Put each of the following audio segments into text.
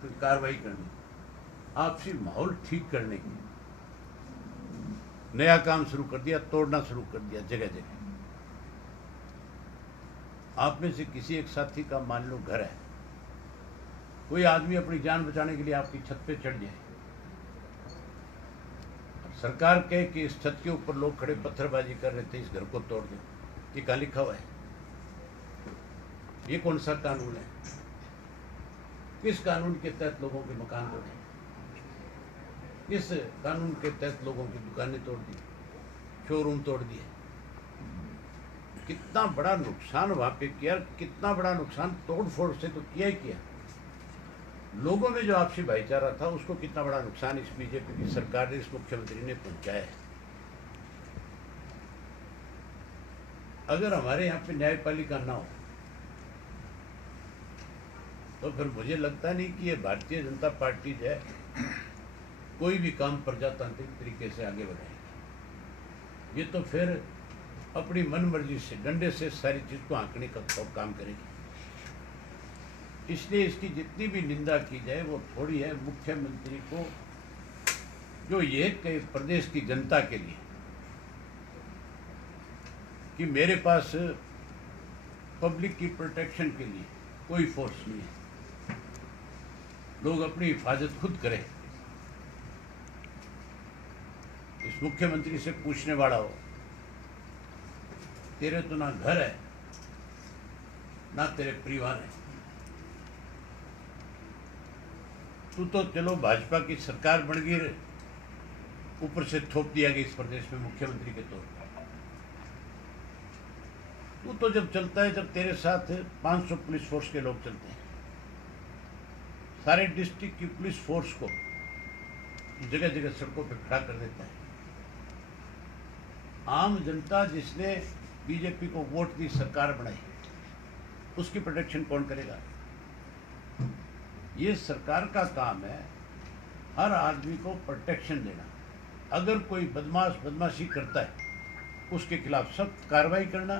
कोई कार्रवाई करनी, आपसी माहौल ठीक करने की, नया काम शुरू कर दिया, तोड़ना शुरू कर दिया जगह जगह। आप में से किसी एक साथी का मान लो घर है, कोई आदमी अपनी जान बचाने के लिए आपकी छत पे चढ़ जाए, सरकार कहे कि इस छत के ऊपर लोग खड़े पत्थरबाजी कर रहे थे, इस घर को तोड़ दो, ये कहाँ लिखा हुआ है? ये कौन सा कानून है? किस कानून के तहत लोगों के मकान तोड़े? किस कानून के तहत लोगों की दुकानें तोड़ दी, शोरूम तोड़ दिए? कितना बड़ा नुकसान वहां पे किया, कितना बड़ा नुकसान तोड़ फोड़ से तो किया ही किया। लोगों में जो आपसी भाईचारा था उसको कितना बड़ा नुकसान इस बीजेपी की सरकार ने, इस मुख्यमंत्री ने पहुंचाया है। अगर हमारे यहाँ पे न्यायपालिका ना हो तो फिर मुझे लगता नहीं कि ये भारतीय जनता पार्टी जो है कोई भी काम प्रजातांत्रिक तरीके से आगे बढ़ाएगी। ये तो फिर अपनी मनमर्जी से डंडे से सारी चीज को आंकने का काम करेगी। इसलिए इसकी जितनी भी निंदा की जाए वो थोड़ी है। मुख्यमंत्री को जो ये कहे प्रदेश की जनता के लिए कि मेरे पास पब्लिक की प्रोटेक्शन के लिए कोई फोर्स नहीं है, लोग अपनी हिफाजत खुद करें, इस मुख्यमंत्री से पूछने वाला हो, तेरे तो ना घर है ना तेरे परिवार है, तू तो चलो भाजपा की सरकार बन गई, ऊपर से थोप दिया गया इस प्रदेश में मुख्यमंत्री के तौर पर। तू तो जब चलता है, जब तेरे साथ 500 पुलिस फोर्स के लोग चलते हैं, सारे डिस्ट्रिक्ट की पुलिस फोर्स को जगह जगह सड़कों पर खड़ा कर देता है। आम जनता जिसने बीजेपी को वोट दी, सरकार बनाई, उसकी प्रोटेक्शन कौन करेगा? ये सरकार का काम है हर आदमी को प्रोटेक्शन देना। अगर कोई बदमाश बदमाशी करता है उसके खिलाफ सख्त कार्रवाई करना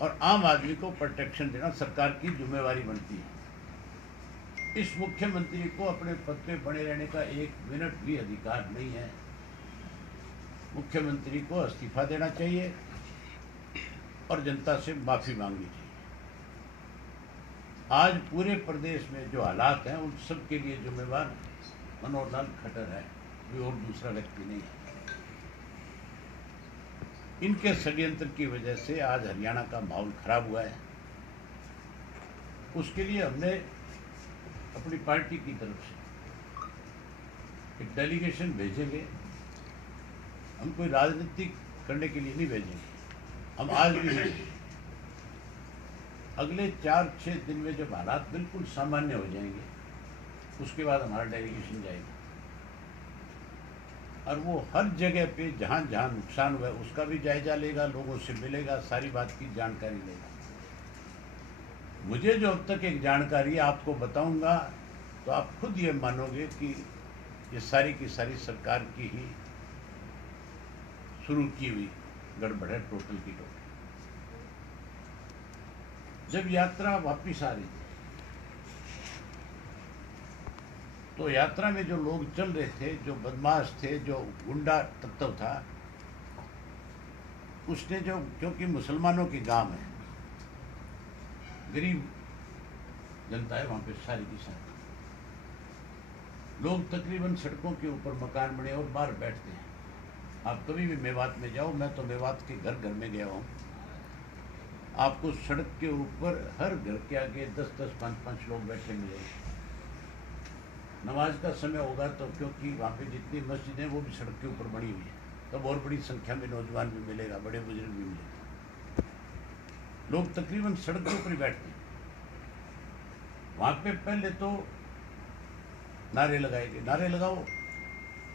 और आम आदमी को प्रोटेक्शन देना सरकार की जिम्मेवारी बनती है। इस मुख्यमंत्री को अपने पद पे बने रहने का 1 मिनट भी अधिकार नहीं है। मुख्यमंत्री को इस्तीफा देना चाहिए और जनता से माफी मांगनी चाहिए। आज पूरे प्रदेश में जो हालात हैं उन सब के लिए जिम्मेवार मनोहर लाल खट्टर है, कोई और दूसरा व्यक्ति नहीं है। इनके षड्यंत्र की वजह से आज हरियाणा का माहौल खराब हुआ है। उसके लिए हमने अपनी पार्टी की तरफ से एक डेलीगेशन भेजेंगे। हम कोई राजनीति करने के लिए नहीं भेजेंगे, हम आज भी भेजेंगे। अगले 4-6 दिन में जब हालात बिल्कुल सामान्य हो जाएंगे उसके बाद हमारा डेलीगेशन जाएगा और वो हर जगह पे जहाँ जहाँ नुकसान हुआ है उसका भी जायजा लेगा, लोगों से मिलेगा, सारी बात की जानकारी लेगा। मुझे जो अब तक एक जानकारी आपको बताऊंगा तो आप खुद ये मानोगे कि ये सारी की सारी सरकार की ही शुरू की हुई गड़बड़ है, टोटल की टोटल। जब यात्रा वापिस आ रही थी तो यात्रा में जो लोग चल रहे थे, जो बदमाश थे, जो गुंडा तत्व था, उसने जो, क्योंकि मुसलमानों की गांव है, गरीब जनता है वहां पे सारी की सारी, लोग तकरीबन सड़कों के ऊपर मकान बने और बाहर बैठते हैं। आप कभी भी मेवात में जाओ, मैं तो मेवात के घर घर में गया हूँ, आपको सड़क के ऊपर हर घर के आगे 10-10, 5-5 लोग बैठे मिलेंगे। नमाज का समय होगा तो, क्योंकि वहाँ पे जितनी मस्जिद है वो भी सड़क के ऊपर बनी हुई है, तब और बड़ी संख्या में नौजवान भी मिलेगा, बड़े बुजुर्ग भी मिलेगा। लोग तकरीबन सड़क के ऊपर ही बैठते हैं। वहाँ पे पहले तो नारे लगाए गए, नारे लगाओ,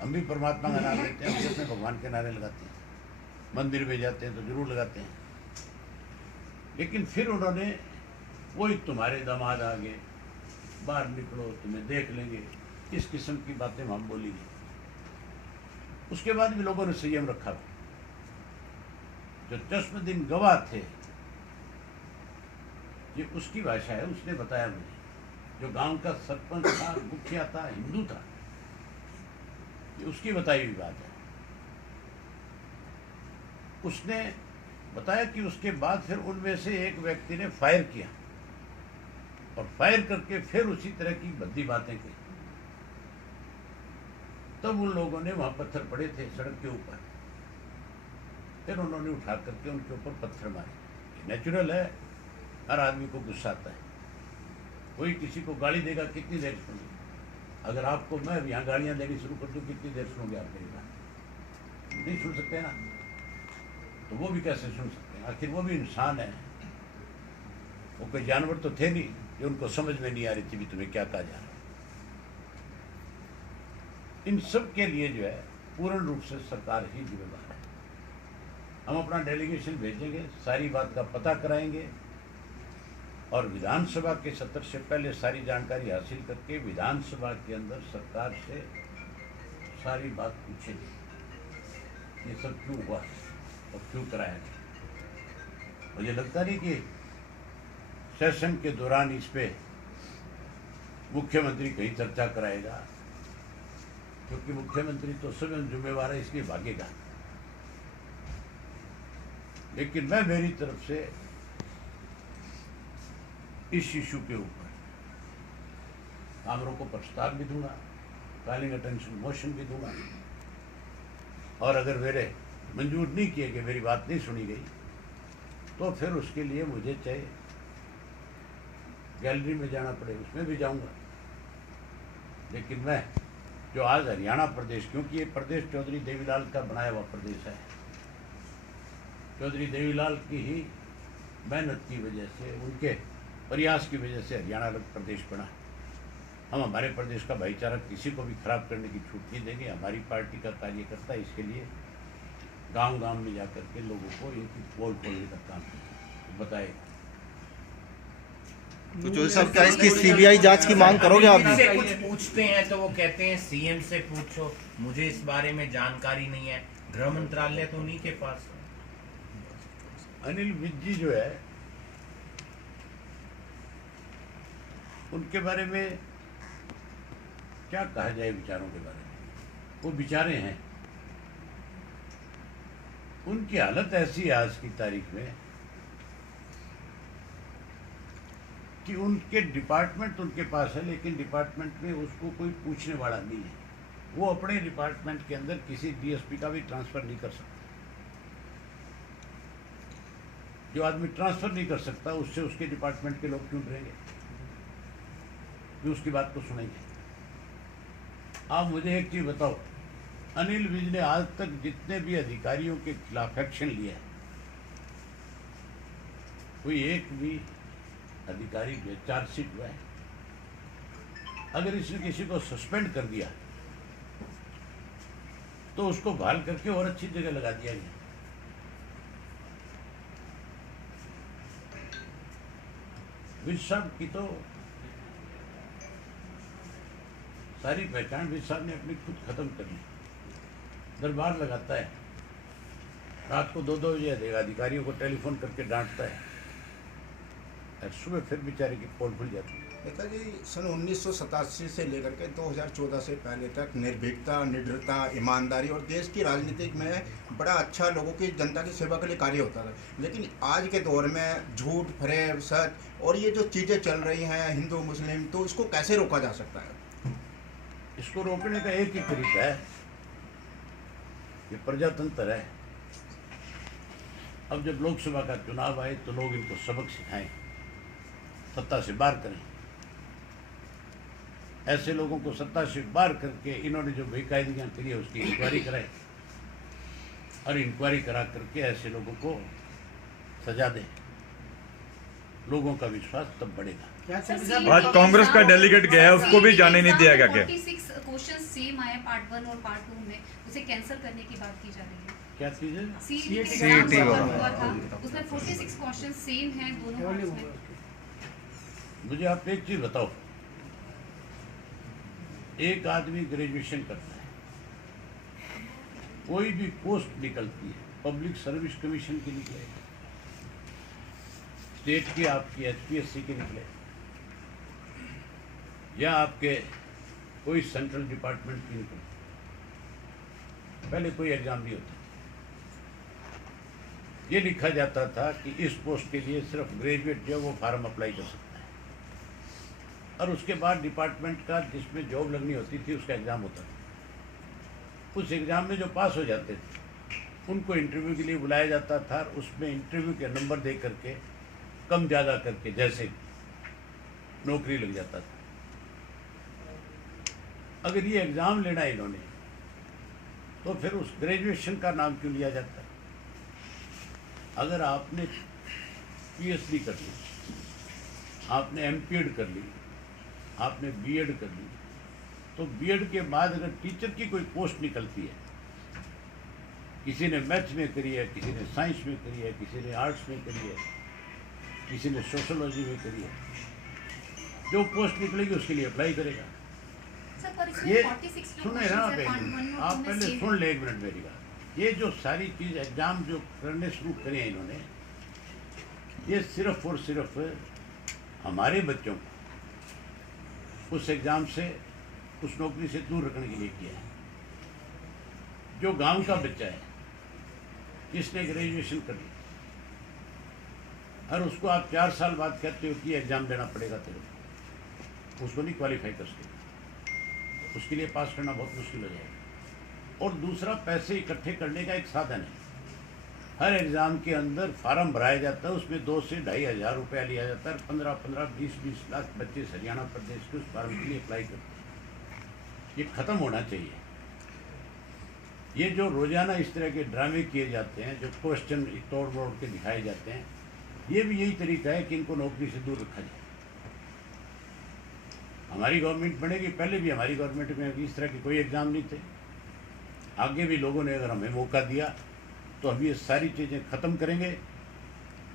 हम भी परमात्मा का नाम लेते हैं, हम अपने भगवान के नारे लगाते हैं, मंदिर में जाते हैं तो जरूर लगाते हैं। लेकिन फिर उन्होंने वही तुम्हारे दामाद आ गए, बाहर निकलो तुम्हें देख लेंगे, इस किस्म की बातें हम बोली गई। उसके बाद भी लोगों ने संयम रखा। जो चश्मदीन गवाह थे, ये उसकी भाषा है, उसने बताया मुझे जो गांव का सरपंच था, मुखिया था, हिंदू था, ये उसकी बताई हुई बात है। उसने बताया कि उसके बाद फिर उनमें से एक व्यक्ति ने फायर किया और फायर करके फिर उसी तरह की भद्दी बातें की। तब उन लोगों ने वहां पत्थर पड़े थे सड़क के ऊपर, फिर उन्होंने उठा करके उनके ऊपर पत्थर मारे। नेचुरल है, हर आदमी को गुस्सा आता है। कोई किसी को गाली देगा, कितनी देर सुनोगे? अगर आपको मैं यहाँ गालियाँ देनी शुरू कर दूँ, कितनी देर सुनोगे आप मेरी बात? नहीं सुन सकते ना, तो वो भी कैसे सुन सकते हैं? आखिर वो भी इंसान है, वो कोई जानवर तो थे नहीं जो उनको समझ में नहीं आ रही थी भी तुम्हें क्या कहा जा रहा है। इन सब के लिए जो है पूर्ण रूप से सरकार ही जिम्मेदार है। हम अपना डेलीगेशन भेजेंगे, सारी बात का पता कराएंगे और विधानसभा के सत्र से पहले सारी जानकारी हासिल करके विधानसभा के अंदर सरकार से सारी बात पूछेंगे, ये सब क्यों हुआ और क्यों कराया गया। मुझे लगता नहीं कि सेशन के दौरान इस पे मुख्यमंत्री कहीं चर्चा कराएगा, क्योंकि मुख्यमंत्री तो स्वयं जिम्मेवार है, इसलिए भागेगा। लेकिन मैं मेरी तरफ से इस इशू के ऊपर कामरों को प्रस्ताव भी दूंगा, कॉलिंग अटेंशन मोशन भी दूंगा, और अगर मेरे मंजूर नहीं किए कि मेरी बात नहीं सुनी गई तो फिर उसके लिए मुझे चाहे गैलरी में जाना पड़े उसमें भी जाऊंगा। लेकिन मैं जो आज हरियाणा प्रदेश, क्योंकि ये प्रदेश चौधरी देवीलाल का बनाया हुआ प्रदेश है, चौधरी देवीलाल की ही मेहनत की वजह से, उनके प्रयास की वजह से हरियाणा अलग प्रदेश बना। हम हमारे प्रदेश का भाईचारा किसी को भी खराब करने की छूट नहीं देंगे। हमारी पार्टी का कार्यकर्ता इसके लिए गांव-गांव में जाकर के लोगों को इनकी पोल खोलने का काम बताएगा। तो चौधरी साहब, क्या इसकी सीबीआई जांच की मांग करोगे आप? से कुछ पूछते हैं तो वो कहते हैं सीएम से पूछो, मुझे इस बारे में जानकारी नहीं है, गृह मंत्रालय तो उन्हीं के पास है। अनिल विज जी जो है, उनके बारे में क्या कहा जाए, विचारों के बारे में। वो विचारे हैं, उनकी हालत ऐसी है आज की तारीख में कि उनके डिपार्टमेंट उनके पास है, लेकिन डिपार्टमेंट में उसको कोई पूछने वाला नहीं है। वो अपने डिपार्टमेंट के अंदर किसी डीएसपी का भी ट्रांसफर नहीं कर सकता। जो आदमी ट्रांसफर नहीं कर सकता, उससे उसके डिपार्टमेंट के लोग क्यों डरेंगे, जो उसकी बात को सुनेंगे? आप मुझे एक चीज बताओ, अनिल विज ने आज तक जितने भी अधिकारियों के खिलाफ एक्शन लिया है, कोई एक भी अधिकारी जो चार्जशीट हुआ है? अगर इसने किसी को सस्पेंड कर दिया तो उसको बहाल करके और अच्छी जगह लगा दिया गया। विज साहब की तो सारी पहचान विज साहब ने अपनी खुद खत्म कर ली। दरबार लगाता है, रात को 2-2 बजे अधिकारियों को टेलीफोन करके डांटता है, और सुबह फिर बेचारे की पोल खुल जाती है। नेताजी, सन 1987 से लेकर के 2014 से पहले तक निर्भीकता, निडरता, ईमानदारी और देश की राजनीति में बड़ा अच्छा लोगों की, जनता की सेवा के लिए कार्य होता था। लेकिन आज के दौर में झूठ, फरेब, सच और ये जो चीज़ें चल रही हैं हिंदू मुस्लिम, तो इसको कैसे रोका जा सकता है? इसको रोकने का एक ही तरीका है, ये प्रजातंत्र है। अब जब लोकसभा का चुनाव आए तो लोग इनको सबक सिखाएं, सत्ता से बाहर करें। ऐसे लोगों को सत्ता से बाहर करके इन्होंने जो बेकायदगियां करी है उसकी इंक्वायरी कराएं, और इंक्वायरी करा करके ऐसे लोगों को सजा दें। लोगों का विश्वास तब बढ़ेगा। आज कांग्रेस का डेलीगेट गया है, उसको भी जाने नहीं दिया गया। क्या 46 क्वेश्चन सेम आए पार्ट 1 और पार्ट 2 में, उसे कैंसिल करने की बात की जा रही है। क्या चीज़ है? सीईटी हुआ था, उसमें 46 क्वेश्चन सेम हैं दोनों पार्ट्स में। मुझे आप एक चीज बताओ, एक आदमी ग्रेजुएशन करता है, कोई भी पोस्ट निकलती है, पब्लिक सर्विस कमीशन की निकले, स्टेट की आपकी HPSC की निकले, या आपके कोई सेंट्रल डिपार्टमेंट की इनकम, पहले कोई एग्ज़ाम नहीं होता। ये लिखा जाता था कि इस पोस्ट के लिए सिर्फ ग्रेजुएट जो वो फार्म अप्लाई कर सकता है, और उसके बाद डिपार्टमेंट का जिसमें जॉब लगनी होती थी उसका एग्ज़ाम होता था। उस एग्ज़ाम में जो पास हो जाते थे उनको इंटरव्यू के लिए बुलाया जाता था, और उसमें इंटरव्यू के नंबर दे करके कम ज़्यादा करके जैसे नौकरी लग जाता था। अगर ये एग्ज़ाम लेना है इन्होंने तो फिर उस ग्रेजुएशन का नाम क्यों लिया जाता है? अगर आपने पीएचडी कर ली, आपने एमपीएड कर ली, आपने बीएड कर ली, तो बीएड के बाद अगर टीचर की कोई पोस्ट निकलती है, किसी ने मैथ्स में करी है, किसी ने साइंस में करी है, किसी ने आर्ट्स में करी है, किसी ने सोशोलॉजी में करी है, जो पोस्ट निकलेगी उसके लिए अप्लाई करेगा। सर, पर इसमें ये 46 सुने ना आप, आप पहले सुन ले एक मिनट मेरी बात। ये जो सारी चीज़ एग्ज़ाम जो करने शुरू करे हैं इन्होंने, ये सिर्फ और सिर्फ हमारे बच्चों को उस एग्ज़ाम से, उस नौकरी से दूर रखने के लिए किया है। जो गांव का बच्चा है जिसने ग्रेजुएशन कर ली और उसको आप 4 साल बाद कहते हो कि एग्ज़ाम देना पड़ेगा तेरे को, उसको नहीं क्वालिफाई कर सकते, उसके लिए पास करना बहुत मुश्किल हो जाएगा। और दूसरा, पैसे इकट्ठे करने का एक साधन है। हर एग्ज़ाम के अंदर फार्म भराया जाता है, उसमें 2 से 2,500 रुपया लिया जाता है। 15-15, 20-20 लाख बच्चे हरियाणा प्रदेश के उस फार्म के लिए अप्लाई करते हैं। ये ख़त्म होना चाहिए। ये जो रोज़ाना इस तरह के ड्रामे किए जाते हैं, जो क्वेश्चन तोड़ मोड़ के दिखाए जाते हैं, ये भी यही तरीका है कि इनको नौकरी से दूर रखा जाए। हमारी गवर्नमेंट बनेगी, पहले भी हमारी गवर्नमेंट में इस तरह के कोई एग्ज़ाम नहीं थे। आगे भी लोगों ने अगर हमें मौका दिया तो हम ये सारी चीज़ें ख़त्म करेंगे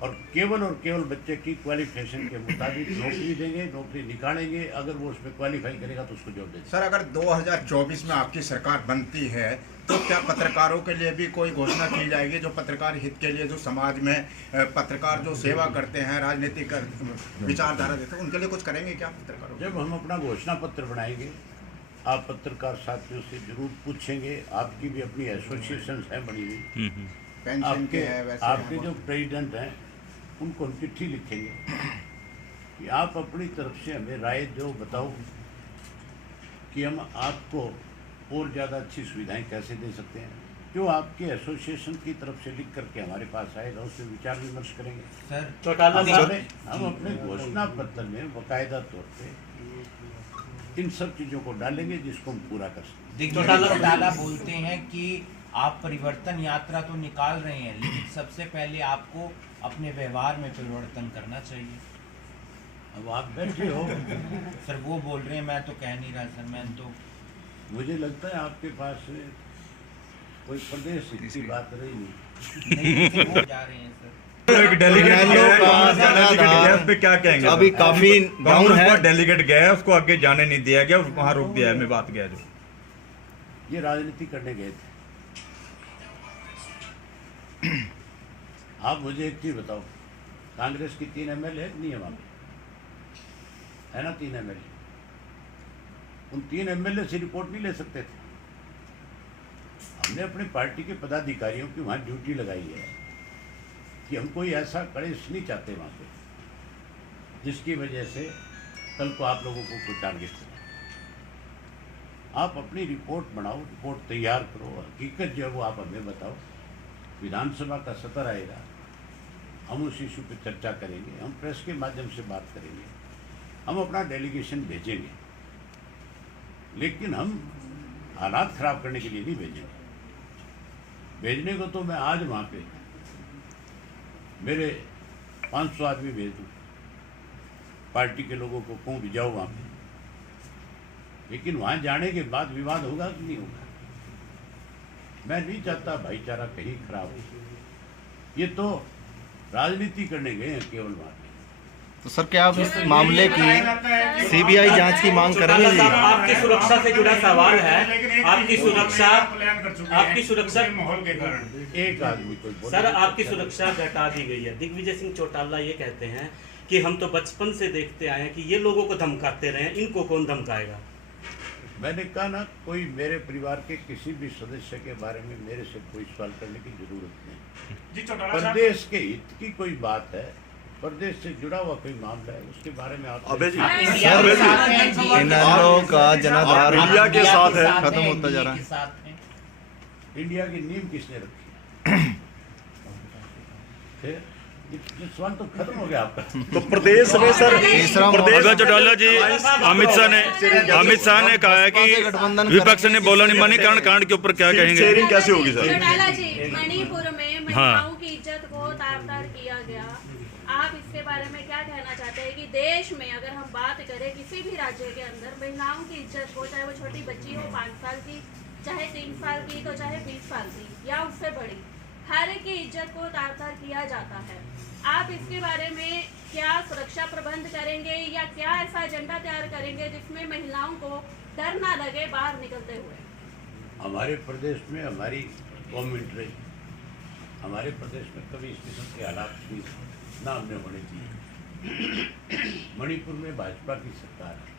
और केवल बच्चे की क्वालिफिकेशन के मुताबिक नौकरी देंगे, नौकरी निकालेंगे। अगर वो उसमें क्वालिफाई करेगा तो उसको जॉब देंगे। सर, अगर 2024 में आपकी सरकार बनती है तो क्या पत्रकारों के लिए भी कोई घोषणा की जाएगी, जो पत्रकार हित के लिए, जो समाज में पत्रकार जो सेवा करते हैं, राजनीतिक विचारधारा देते हैं, उनके लिए कुछ करेंगे क्या पत्रकारों? जब हम अपना घोषणा पत्र बनाएंगे, आप पत्रकार साथियों से जरूर पूछेंगे। आपकी भी अपनी एसोसिएशन है बनी हुई, पेंशन के है, वैसे आपके जो प्रेसिडेंट हैं उनको हम चिट्ठी लिखेंगे कि आप अपनी तरफ से हमें राय दो, बताओ कि हम आपको और ज़्यादा अच्छी सुविधाएं कैसे दे सकते हैं। जो आपके एसोसिएशन की तरफ से लिख करके हमारे पास आएगा, उससे विचार विमर्श करेंगे। सर, हम अपने घोषणा पत्र में बाकायदा तौर पे इन सब चीज़ों को डालेंगे जिसको हम पूरा कर सकते। दिग्विजय चौटाला बोलते हैं कि आप परिवर्तन यात्रा तो निकाल रहे हैं, लेकिन सबसे पहले आपको अपने व्यवहार में परिवर्तन करना चाहिए। अब आप बैठे हो सर, वो बोल रहे हैं, मैं तो कह नहीं रहा सर। मैं तो, मुझे लगता है आपके पास कोई प्रदेश की बात रही नहीं। फिर वो जा रहे हैं सर। एक डेलीगेट जनाधार इस पे क्या कहेंगे? अभी काफी डाउन है। डेलीगेट गया है, उसको आगे जाने नहीं दिया गया, वहाँ रोक दिया है। मैं बात गया जो ये राजनीति करने गए थे। आप मुझे एक चीज बताओ, कांग्रेस की 3 MLA नहीं है वहाँ पे, है ना? 3 MLA, उन 3 MLA से रिपोर्ट नहीं ले सकते थे? हमने अपनी पार्टी के पदाधिकारियों की वहाँ ड्यूटी लगाई है कि हम कोई ऐसा कलेश नहीं चाहते वहाँ पे जिसकी वजह से कल को आप लोगों को कोई टारगेट हो। आप अपनी रिपोर्ट बनाओ, रिपोर्ट तैयार करो, हकीकत जो है वो आप हमें बताओ। विधानसभा का सत्र आएगा, हम उस इशू पे चर्चा करेंगे, हम प्रेस के माध्यम से बात करेंगे, हम अपना डेलीगेशन भेजेंगे, लेकिन हम हालात ख़राब करने के लिए नहीं भेजेंगे। भेजने को तो मैं आज वहाँ पे मेरे 500 आदमी भेज दूँ, पार्टी के लोगों को कहूँ भी जाओ वहाँ पे, लेकिन वहाँ जाने के बाद विवाद होगा कि नहीं होगा? मैं नहीं चाहता भाईचारा कहीं खराब हो। ये तो राजनीति करने गए हैं केवल वहाँ पे। तो सर, क्या आप इस मामले की सीबीआई जांच की मांग करेंगे? जी, आपकी सुरक्षा से जुड़ा सवाल है। आपकी सुरक्षा माहौल के कारण एक आदमी को सर, आपकी सुरक्षा घटा दी गई है। दिग्विजय सिंह चौटाला ये कहते हैं कि हम तो बचपन से देखते आए हैं कि ये लोगों को धमकाते रहे हैं, इनको कौन धमकाएगा? मैंने कहा ना, कोई मेरे परिवार के किसी भी सदस्य के बारे में मेरे से कोई सवाल करने की जरूरत नहीं। प्रदेश के हित की कोई बात है, प्रदेश से जुड़ा हुआ कोई मामला है, उसके बारे में आप इनेलो का जनाधार इंडिया के साथ है, खत्म होता जा रहा है। इंडिया की नींव किसने रखी? फिर ये सवाल तो खत्म हो गया आपका। तो प्रदेश में सर अगर चौटाला जी, अमित शाह ने कहा है कि विपक्ष ने बोला नहीं मानी कांड के ऊपर क्या कहेंगे? शेयरिंग कैसे होगी सर? चौटाला जी, मणिपुर में महिलाओं की इज्जत को तार-तार किया गया, आप इसके बारे में क्या कहना चाहते हैं कि देश में अगर हम बात करें किसी भी राज्य के अंदर महिलाओं की इज्जत को, चाहे वो छोटी बच्ची हो 5 साल की, चाहे 3 साल की, तो चाहे 20 साल की या उससे बड़ी, हर एक की इज्जत को तार-तार किया जाता है। आप इसके बारे में क्या सुरक्षा प्रबंध करेंगे या क्या ऐसा एजेंडा तैयार करेंगे जिसमें महिलाओं को डर ना लगे बाहर निकलते हुए? हमारे प्रदेश में हमारी गवर्नमेंट रही, हमारे प्रदेश में कभी इस किस्म के हालात भी ना हमने होने चाहिए। मणिपुर में भाजपा की सरकार है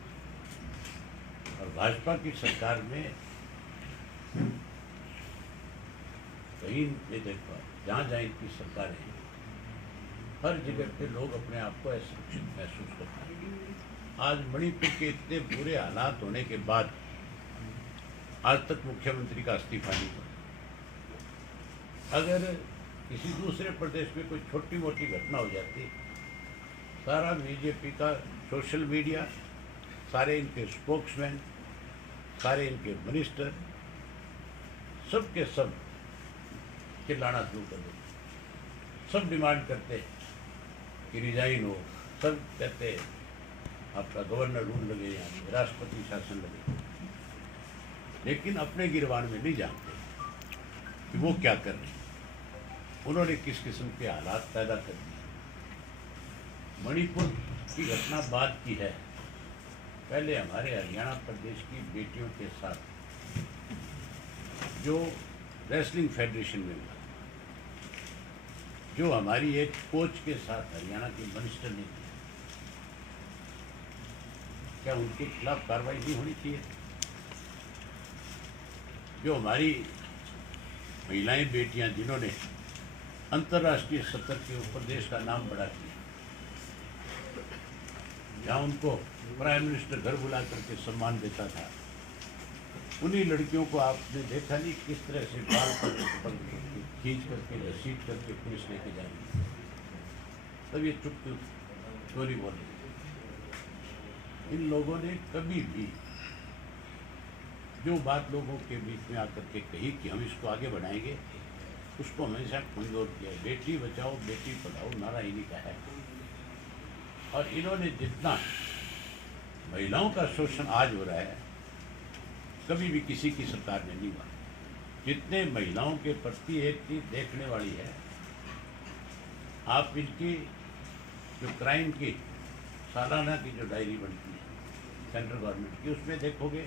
और भाजपा की सरकार में कहीं ये देखो, जहाँ जहाँ इनकी सरकार है, हर जगह पे लोग अपने आप को असुरक्षित महसूस करते हैं। आज मणिपुर के इतने बुरे हालात होने के बाद आज तक मुख्यमंत्री का इस्तीफा नहीं हुआ। अगर किसी दूसरे प्रदेश में कोई छोटी मोटी घटना हो जाती, सारा बीजेपी का सोशल मीडिया, सारे इनके स्पोक्समैन, सारे इनके मिनिस्टर, सब के सब चिल्लाना शुरू कर देते, सब डिमांड करते कि रिजाइन हो, सब कहते आपका गवर्नर रूल लगे, यहाँ पे राष्ट्रपति शासन लगे, लेकिन अपने गिरबान में नहीं जानते कि वो क्या कर रहे हैं, उन्होंने किस किस्म के हालात पैदा कर दिए। मणिपुर की घटना बाद की है, पहले हमारे हरियाणा प्रदेश की बेटियों के साथ जो रेसलिंग फेडरेशन में हुआ, जो हमारी एक कोच के साथ हरियाणा के मिनिस्टर ने किया, क्या उनके खिलाफ कार्रवाई नहीं होनी चाहिए? जो हमारी महिलाएं बेटियां जिन्होंने अंतर्राष्ट्रीय स्तर के ऊपर देश का नाम बढ़ा किया, जहाँ उनको प्राइम मिनिस्टर घर बुला करके सम्मान देता था, उन्हीं लड़कियों को आपने देखा नहीं किस तरह से बाल पर खींच करके घसीट करके पुलिस लेके जा रही है, तब ये चुप चोरी बोल रही। इन लोगों ने कभी भी जो बात लोगों के बीच में आकर के कही कि हम इसको आगे बढ़ाएंगे, उसको हमेशा कमजोर किया। बेटी बचाओ बेटी पढ़ाओ नारा इन्हीं का है, और इन्होंने जितना महिलाओं का शोषण आज हो रहा है, कभी भी किसी की सरकार में नहीं हुआ। जितने महिलाओं के प्रति एक चीज देखने वाली है, आप इनकी जो क्राइम की सालाना की जो डायरी बनती है सेंट्रल गवर्नमेंट की, उसमें देखोगे